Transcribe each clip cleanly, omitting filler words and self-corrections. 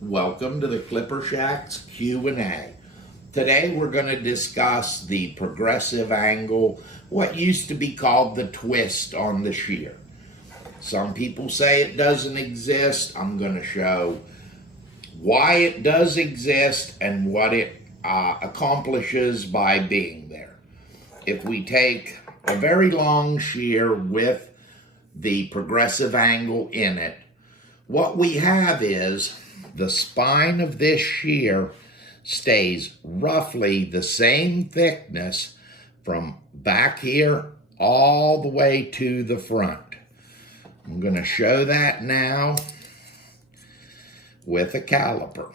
Welcome to the Clipper Shack's Q&A. Today we're going to discuss the progressive angle, what used to be called the twist on the shear. Some people say it doesn't exist. I'm going to show why it does exist and what it accomplishes by being there. If we take a very long shear with the progressive angle in it, what we have is the spine of this shear stays roughly the same thickness from back here all the way to the front. I'm going to show that now with a caliper.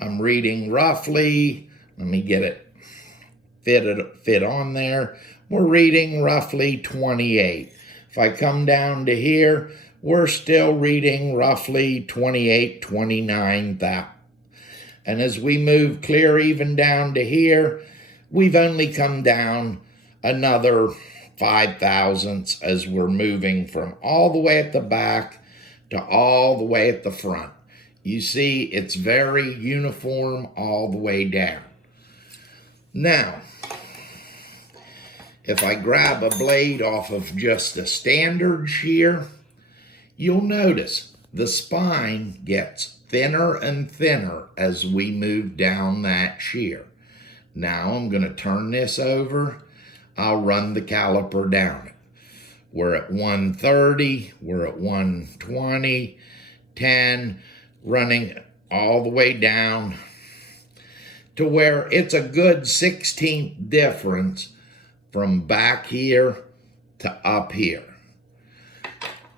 I'm reading roughly, let me get it fit on there. We're reading roughly 28. If I come down to here, we're still reading roughly 28, 29 that. And as we move clear even down to here, we've only come down another 5 thousandths as we're moving from all the way at the back to all the way at the front. You see, it's very uniform all the way down. Now, if I grab a blade off of just a standard shear, you'll notice the spine gets thinner and thinner as we move down that shear. Now I'm going to turn this over. I'll run the caliper down it. We're at 130, we're at 120, 10, running all the way down to where it's a good 16th difference from back here to up here.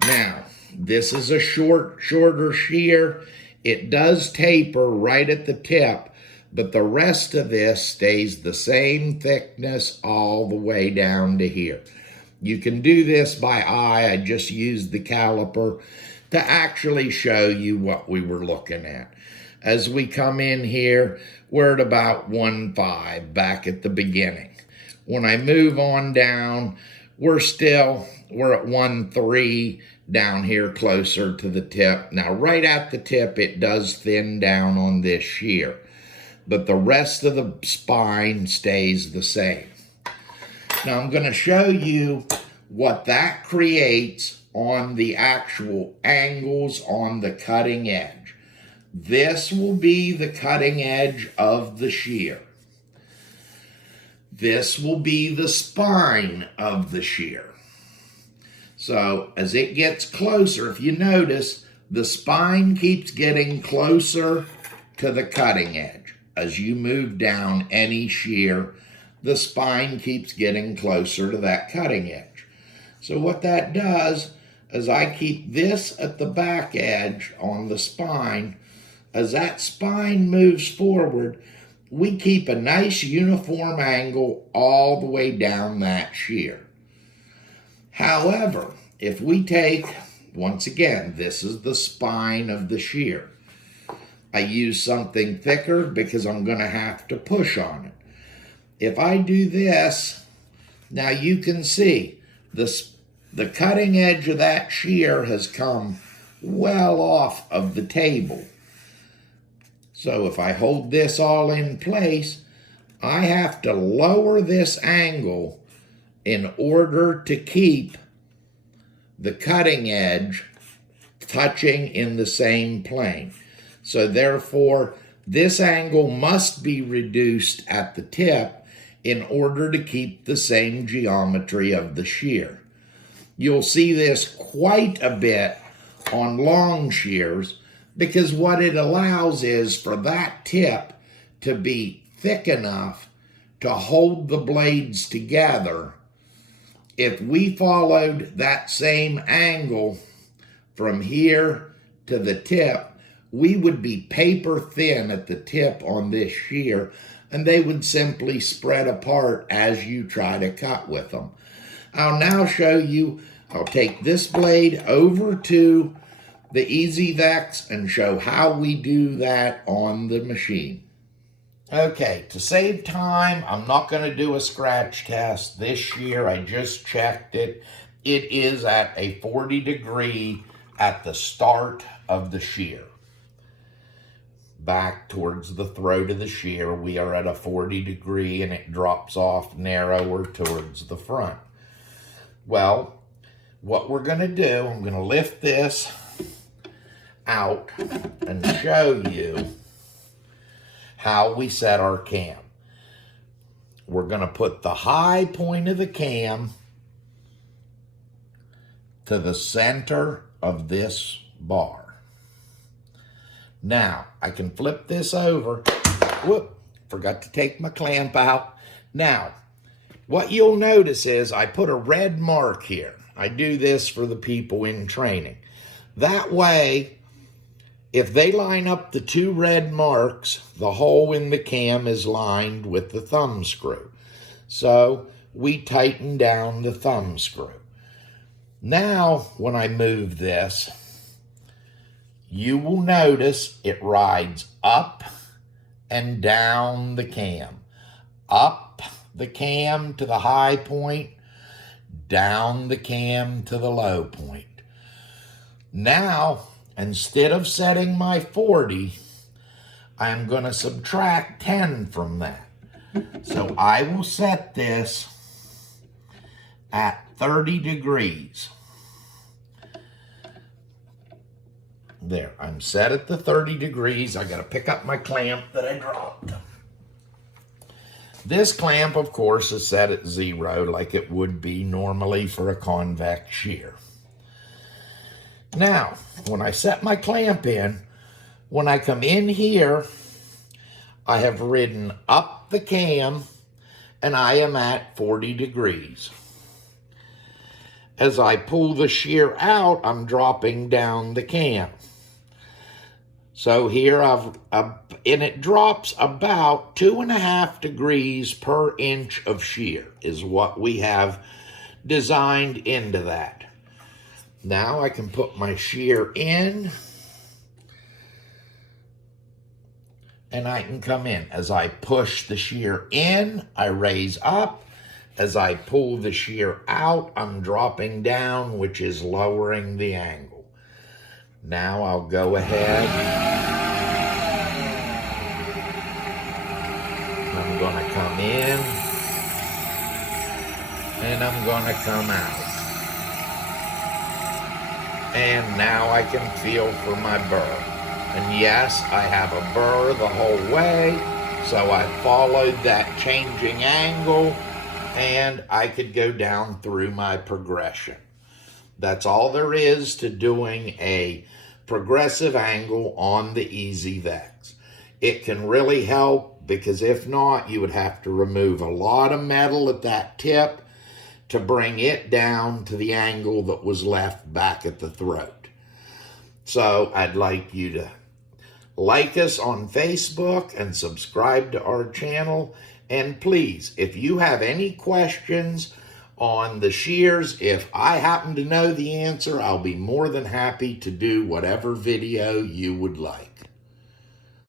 Now, this is a shorter shear. It does taper right at the tip, but the rest of this stays the same thickness all the way down to here. You can do this by eye. I just used the caliper to actually show you what we were looking at. As we come in here, we're at about 1.5 back at the beginning. When I move on down, we're at 1.3 down here closer to the tip. Now, right at the tip, it does thin down on this shear, but the rest of the spine stays the same. Now, I'm going to show you what that creates on the actual angles on the cutting edge. This will be the cutting edge of the shear. This will be the spine of the shear. So as it gets closer, if you notice, the spine keeps getting closer to the cutting edge. As you move down any shear, the spine keeps getting closer to that cutting edge. So what that does is I keep this at the back edge on the spine. As that spine moves forward, we keep a nice uniform angle all the way down that shear. However, if we take, once again, this is the spine of the shear. I use something thicker because I'm going to have to push on it. If I do this, now you can see the cutting edge of that shear has come well off of the table. So if I hold this all in place, I have to lower this angle in order to keep the cutting edge touching in the same plane. So therefore, this angle must be reduced at the tip in order to keep the same geometry of the shear. You'll see this quite a bit on long shears, because what it allows is for that tip to be thick enough to hold the blades together. If we followed that same angle from here to the tip, we would be paper thin at the tip on this shear, and they would simply spread apart as you try to cut with them. I'll now show you, I'll take this blade over to the Easy Vex and show how we do that on the machine. Okay, to save time, I'm not going to do a scratch test this shear. I just checked it. It is at a 40 degree at the start of the shear. back towards the throat of the shear. We are at a 40 degree and it drops off narrower towards the front. Well, what we're going to do, I'm going to lift this out and show you how we set our cam. We're going to put the high point of the cam to the center of this bar. Now, I can flip this over. Whoop, forgot to take my clamp out. Now, what you'll notice is I put a red mark here. I do this for the people in training. That way, if they line up the two red marks, the hole in the cam is lined with the thumb screw. So we tighten down the thumb screw. Now, when I move this, you will notice it rides up and down the cam. Up the cam to the high point, down the cam to the low point. Now, instead of setting my 40, I'm going to subtract 10 from that. So I will set this at 30 degrees. There, I'm set at the 30 degrees. I got to pick up my clamp that I dropped. This clamp, of course, is set at 0 like it would be normally for a convex shear. Now, when I set my clamp in, when I come in here, I have ridden up the cam and I am at 40 degrees. As I pull the shear out, I'm dropping down the cam. So here and it drops about 2.5 degrees per inch of shear is what we have designed into that. Now I can put my shear in and I can come in. As I push the shear in, I raise up. As I pull the shear out, I'm dropping down, which is lowering the angle. Now I'll go ahead. I'm going to come in and I'm going to come out. And now I can feel for my burr. And yes, I have a burr the whole way, so I followed that changing angle and I could go down through my progression. That's all there is to doing a progressive angle on the Easy Vex. It can really help because if not, you would have to remove a lot of metal at that tip to bring it down to the angle that was left back at the throat. So I'd like you to like us on Facebook and subscribe to our channel. And please, if you have any questions on the shears, if I happen to know the answer, I'll be more than happy to do whatever video you would like.